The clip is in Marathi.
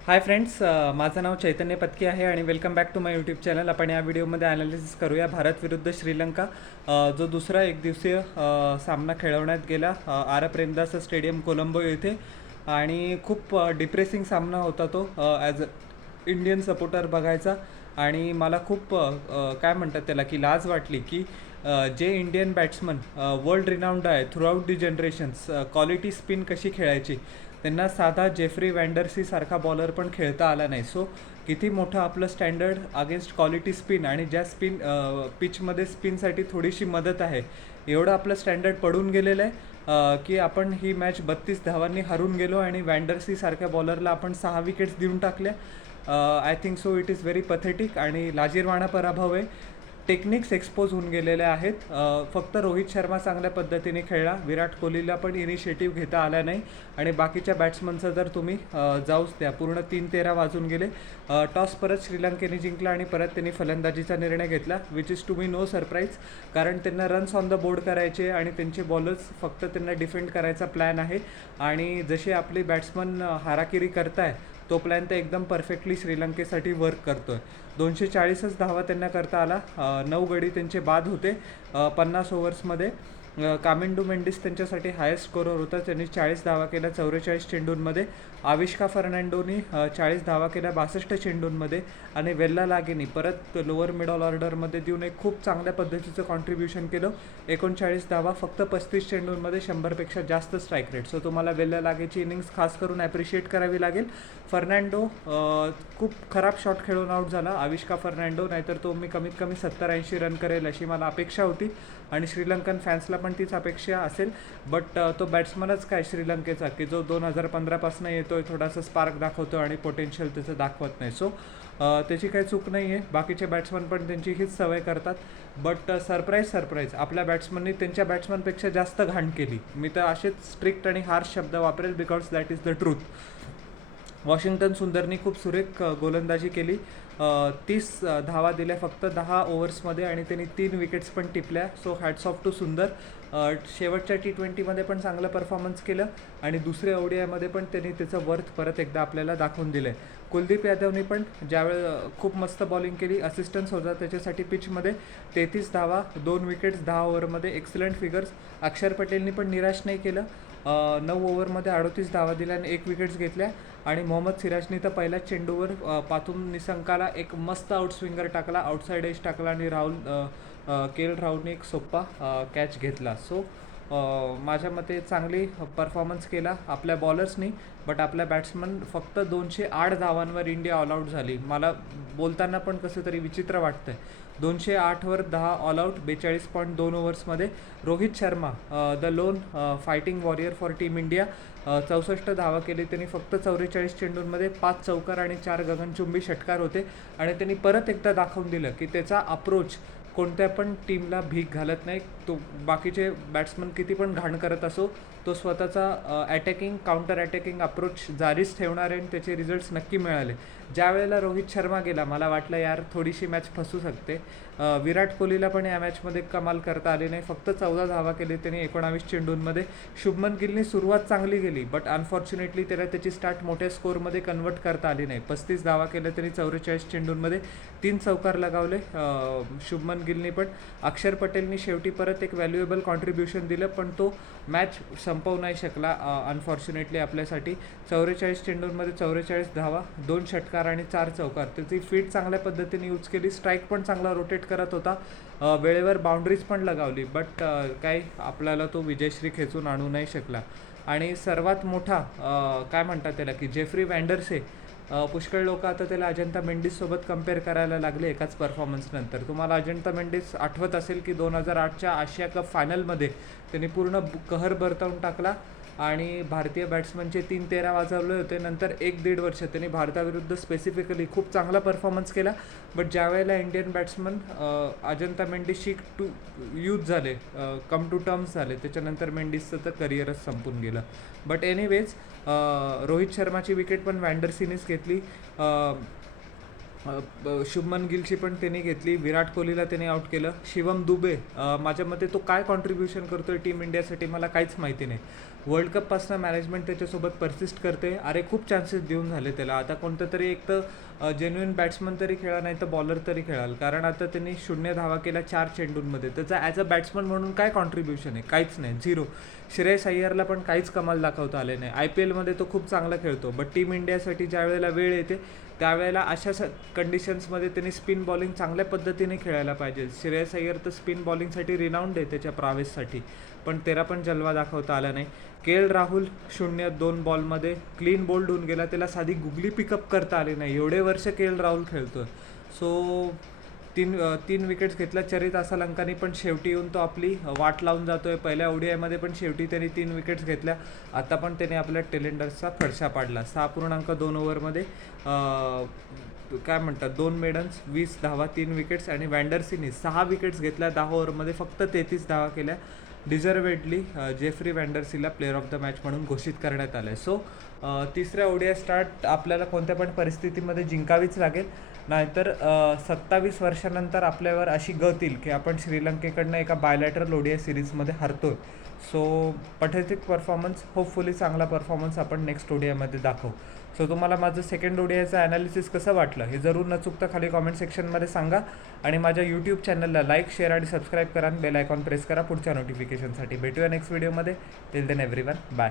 हाय फ्रेंड्स, माझं नाव चैतन्य पत्की आहे आणि welcome back to my YouTube channel. आपण या व्हिडिओमध्ये ॲनालिसिस करूया भारत विरुद्ध श्रीलंका, जो दुसरा एकदिवसीय सामना खेळवण्यात गेला आर प्रेमदास स्टेडियम कोलंबो येथे. आणि खूप डिप्रेसिंग सामना होता तो ॲज अ इंडियन सपोर्टर बघायचा. आणि मला खूप काय म्हणतात त्याला की लाज वाटली की जे इंडियन बॅट्समन वर्ल्ड रिनाऊंड आहे थ्रूआउट दी जनरेशन्स, क्वालिटी स्पिन कशी खेळायची, त्यांना साधा जेफ्री वँडरसी सारखा बॉलर पण खेळता आला नाही. सो किती मोठं आपलं स्टँडर्ड अगेन्स्ट क्वालिटी स्पिन, आणि ज्या स्पिन पिचमध्ये स्पिनसाठी थोडीशी मदत आहे, एवढं आपलं स्टँडर्ड पडून गेलेलं आहे की आपण ही मॅच 32 धावांनी हरून गेलो आणि वँडरसी सारख्या बॉलरला आपण 6 विकेट्स देऊन टाकल्या. I think so it is very pathetic आणि लाजिरवाणा पराभव आहे. टेक्निक्स एक्सपोज होऊन गेलेले आहेत. फक्त रोहित शर्मा चांगल्या पद्धतीने खेळला, विराट कोहलीला पण इनिशिएटिव्ह घेता आला नाही. आणि बाकीच्या बॅट्समनचं जर तुम्ही जाऊच द्या, पूर्ण 3-13 वाजून गेले. टॉस परत श्रीलंकेने जिंकला आणि परत त्यांनी फलंदाजीचा निर्णय घेतला, which is to me no surprise, कारण त्यांना रन्स ऑन द बोर्ड करायचे आणि त्यांचे बॉलर्स फक्त त्यांना डिफेंड करायचा प्लॅन आहे. आणि जसे आपले बॅट्समन हाराकिरी करताय, तो प्लॅन तर एकदम परफेक्टली श्रीलंकेसाठी वर्क करतो आहे. 240च धावा त्यांना करता आला. 9 गडी त्यांचे बाद होते 50 ओव्हर्समध्ये. कामिंडू मेंडिस त्यांच्यासाठी हायेस्ट स्कोरर होता, त्यांनी 40 धावा केल्या 44 चेंडूंमध्ये. आविष्का फर्नांडोनी 40 धावा केल्या 62 चेंडूंमध्ये. आणि वेल्ला लागेनी परत लोअर मिडल ऑर्डरमध्ये देऊन एक खूप चांगल्या पद्धतीचं कॉन्ट्रीब्युशन केलं. 39 धावा फक्त 35 चेंडूंमध्ये, 100पेक्षा जास्त स्ट्राईक रेट. सो तुम्हाला वेल्ला लागेची इनिंग्स खास करून ॲप्रिशिएट करावी लागेल. फर्नांडो खूप खराब शॉट खेळून आउट झाला, आविष्का फर्नांडो, नाहीतर तो मी कमीत कमी 70-80 रन करेल अशी मला अपेक्षा होती आणि श्रीलंकन फॅन्सला पण तीच अपेक्षा असेल. बट तो बॅट्समनच काय श्रीलंकेचा की जो 2015पासून येतो आहे, थोडासा स्पार्क दाखवतो आणि पोटेन्शियल त्याचं दाखवत नाही. सो त्याची काही चूक नाही आहे, बाकीचे बॅट्समन पण त्यांची हीच सवय करतात. बट सरप्राईज आपल्या बॅट्समननी त्यांच्या बॅट्समनपेक्षा जास्त घाण केली. मी तर असेच स्ट्रिक्ट आणि हार्श शब्द वापरेल, because that is the truth. Washington सुंदरनी खूप सुरेख गोलंदाजी केली. 30 धावा दिल्या फक्त 10 ओव्हर्समध्ये आणि त्यांनी 3 विकेट्स पण टिपल्या. सो हॅट्स ऑफ टू सुंदर. शेवटच्या T20मध्ये पण चांगलं परफॉर्मन्स केलं आणि दुसऱ्या ODIमध्ये पण त्यांनी त्याचं वर्थ परत एकदा आपल्याला दाखवून दिलं आहे. कुलदीप यादवनी पण ज्यावेळेस खूप मस्त बॉलिंग केली, असिस्टन्स होता त्याच्यासाठी पिचमध्ये. 33 धावा 2 विकेट्स 10 ओव्हरमध्ये, एक्सलंट फिगर्स. अक्षर पटेलनी पण निराश नाही केलं. 9 ओव्हरमध्ये 38 धावा दिल्या आणि 1 विकेट्स घेतल्या. आणि मोहम्मद सिराजनी तर पहिल्याच चेंडूवर पाथून निसंकाला एक मस्त आउटस्विंगर टाकला, आउटसाईड एज टाकला आणि के एल राहुलने एक सोप्पा कॅच घेतला. सो माझ्या मते चांगली परफॉर्मन्स केला आपल्या बॉलर्सनी. बट आपल्या बॅट्समन फक्त 208 धावांवर इंडिया ऑलआउट झाली. मला बोलताना पण कसं तरी विचित्र वाटतंय. 208वर 10 ऑलआउट 42.2 ओव्हर्समध्ये. Rohit Sharma the lone fighting warrior for team India, 64 धावा केली त्यांनी फक्त 44 चेंडूंमध्ये. 5 चौकार आणि 4 गगनचुंबी षटकार होते. आणि त्यांनी परत एकदा दाखवून दिलं की त्याचा अप्रोच कोणत्या पण टीमला भीक घालत नाही. तो बाकीचे बॅट्समन किती पण घाण करत असो, तो स्वतःचा अटॅकिंग काउंटर अटॅकिंग अप्रोच जारीच ठेवणार आहे आणि त्याचे रिझल्ट्स नक्की मिळाले. ज्या वेळेला रोहित शर्मा गेला, मला वाटलं यार थोडीशी मॅच फसू शकते. विराट कोहलीला पण या मॅचमध्ये कमाल करता आली नाही, फक्त 14 धावा केली त्यांनी 19 चेंडूंमध्ये. शुभमन गिलनी सुरुवात चांगली गेली, बट अनफॉर्च्युनेटली त्याला त्याची स्टार्ट मोठ्या स्कोअरमध्ये कन्वर्ट करता आली नाही. 35 धावा केल्या त्यांनी 44 चेंडूंमध्ये, 3 चौकार लगावले शुभमन गिलनी पण. अक्षर पटेलनी शेवटी परत एक व्हॅल्युएबल कॉन्ट्रीब्युशन दिलं, पण तो मॅच संपवू नाही शकला अनफॉर्च्युनेटली आपल्यासाठी. 44 चेंडूंमध्ये 44 धावा, 2 षटकार आणि 4 चौकार. त्याची फीट चांगल्या पद्धतीने यूज केली, स्ट्राईक पण चांगला रोटेट करत होता, वेळेवर बाउंड्रीज पण लगावली. बट काही आपल्याला तो विजयश्री खेचून आणू नाही शकला. आणि सर्वात मोठा काय म्हणतात त्याला की जेफ्री वँडरसे, पुष्कळ लोक आता त्याला अजंता मेंडिससोबत कम्पेअर करायला लागले एकाच परफॉर्मन्सनंतर. तुम्हाला अजंता मेंडिस आठवत असेल की 2008च्या आशिया कप फायनलमध्ये त्यांनी पूर्ण कहर बरतावून टाकला आणि भारतीय बॅट्समनचे 3-13 वाजवले होते. नंतर 1-1.5 वर्ष त्यांनी भारताविरुद्ध स्पेसिफिकली खूप चांगला परफॉर्मन्स केला. बट ज्यावेळेला इंडियन बॅट्समन अजंता मेंडिसशी यूज झाले, कम टू टर्म्स झाले, त्याच्यानंतर मेंडिसचं तर करिअरच संपून गेलं. बट एनिवेज रोहित शर्माची विकेट पण वँडरसीनेच घेतली. शुभमन गिलची पण त्यांनी घेतली. विराट कोहलीला त्यांनी आउट केलं. शिवम दुबे, माझ्या मते तो काय कॉन्ट्रीब्युशन करतोय टीम इंडियासाठी मला काहीच माहिती नाही. वर्ल्ड कपपासून मॅनेजमेंट त्याच्यासोबत परसिस्ट करते. अरे खूप चान्सेस देऊन झाले त्याला. आता कोणतं तरी एक तर जेन्युइन बॅट्समन तरी खेळा, नाही तर बॉलर तरी खेळाल. कारण आता त्यांनी 0 धावा केल्या 4 चेंडूंमध्ये. त्याचा ॲज अ बॅट्समन म्हणून काय कॉन्ट्रीब्युशन आहे? काहीच नाही, 0. श्रेयस अय्यरला पण काहीच कमाल दाखवता आले नाही. IPLमध्ये तो खूप चांगला खेळतो, बट टीम इंडियासाठी ज्या वेळेला वेळ येते त्यावेळेला अशा कंडिशन्समध्ये त्यांनी स्पिन बॉलिंग चांगल्या पद्धतीने खेळायला पाहिजे. श्रेयस अय्यर तर स्पिन बॉलिंगसाठी रिनाऊंड आहे त्याच्या प्रावेससाठी, पण तेरा पण जलवा दाखवता आला नाही. राहुल 0-2 बॉलमध्ये क्लीन बोल्ड होऊन गेला. त्याला साधी गुगली पिकअप करता आली नाही. एवढे वर्ष राहुल खेळतोय. सो तीन विकेट्स घेतल्या. चरित असलंकानी पण शेवटी येऊन तो आपली वाट लावून जातोय. पहिल्या ODIमध्ये पण शेवटी त्यांनी 3 विकेट्स घेतल्या. आता पण त्याने आपल्या टेलेंडर्सचा फडशा पाडला. 6.2 ओव्हरमध्ये काय म्हणतात 2 मेडन्स, 20 धावा, 3 विकेट्स. आणि वँडरसीने 6 विकेट्स घेतल्या 10 ओव्हरमध्ये, फक्त 33 धावा केल्या. डिझर्वेडली जेफ्री वँडरसीला प्लेअर ऑफ द मॅच म्हणून घोषित करण्यात आलं आहे. सो तिसऱ्या ODI स्टार्ट आपल्याला कोणत्या पण परिस्थितीमध्ये जिंकावीच लागेल, नाहीतर 27 वर्षानंतर आपल्यावर अशी गत येईल की आपण श्रीलंकेकडनं एका बायलॅटरल ODI सिरीजमध्ये हरतोय. सो पथेटिक परफॉर्मन्स, होपफुली चांगला परफॉर्मन्स आपण नेक्स्ट ODIमध्ये दाखवू. सो तुम्हाला माझं सेकंड ODIचं ॲनालिसिस कसं वाटलं हे जरूर न चुकता खाली कॉमेंट सेक्शनमध्ये सांगा. आणि माझ्या यूट्यूब चॅनलला लाईक, शेअर आणि सबस्क्राईब करा आणि बेल आयकॉन प्रेस करा पुढच्या नोटिफिकेशनसाठी. भेटूया नेक्स्ट व्हिडिओमध्ये. Till then everyone, bye.